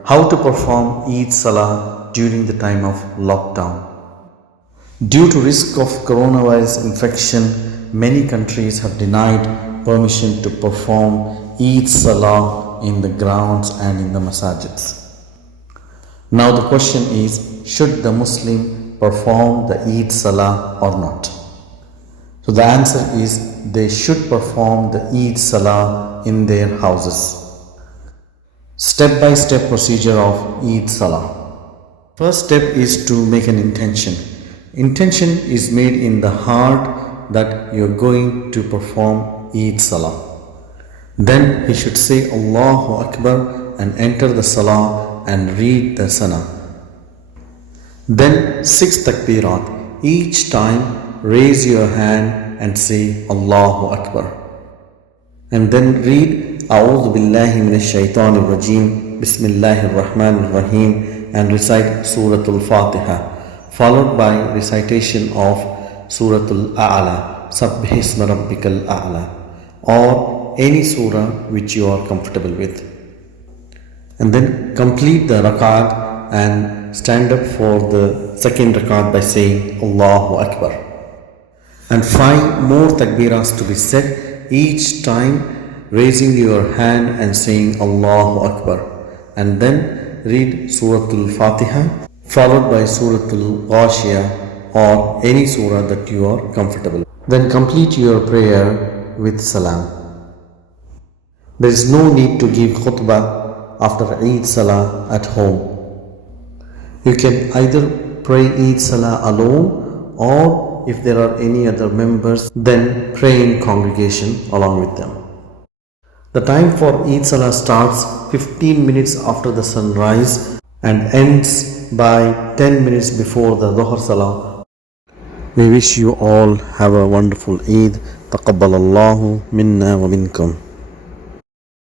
How to perform Eid Salah during the time of lockdown. Due to risk of coronavirus infection, many countries have denied permission to perform Eid Salah in the grounds and in the masajids. Now the question is, should the Muslim perform the Eid Salah or not? So the answer is, they should perform the Eid Salah in their houses. Step-by-step procedure of Eid Salah. First step is to make an intention. Intention is made in the heart that you are going to perform Eid Salah. Then he should say Allahu Akbar and enter the Salah and read the Sana. Then 6 takbirat. Each time raise your hand and say Allahu Akbar. And then read A'udhu Billahi Minash Shaitanir Rajim, Bismillahir Rahmanir Rahim, and recite Surah Al-Fatiha, followed by recitation of Surah Al-A'la, Sabbhisma Rabbikal A'la, or any surah which you are comfortable with. And then complete the rakat and stand up for the second rakat by saying Allahu Akbar. And 5 more takbiras to be said, each time raising your hand and saying Allahu Akbar, and then read Surah Al-Fatiha followed by Surah Al-Ghashiyah or any surah that you are comfortable with. Then complete your prayer with salam. There is no need to give khutbah after Eid Salah at home. You can either pray Eid Salah alone, or if there are any other members, then pray in congregation along with them. The time for Eid Salah starts 15 minutes after the sunrise and ends by 10 minutes before the Dhuhr Salah. We wish you all have a wonderful Eid. Taqabbalallahu minna wa minkum.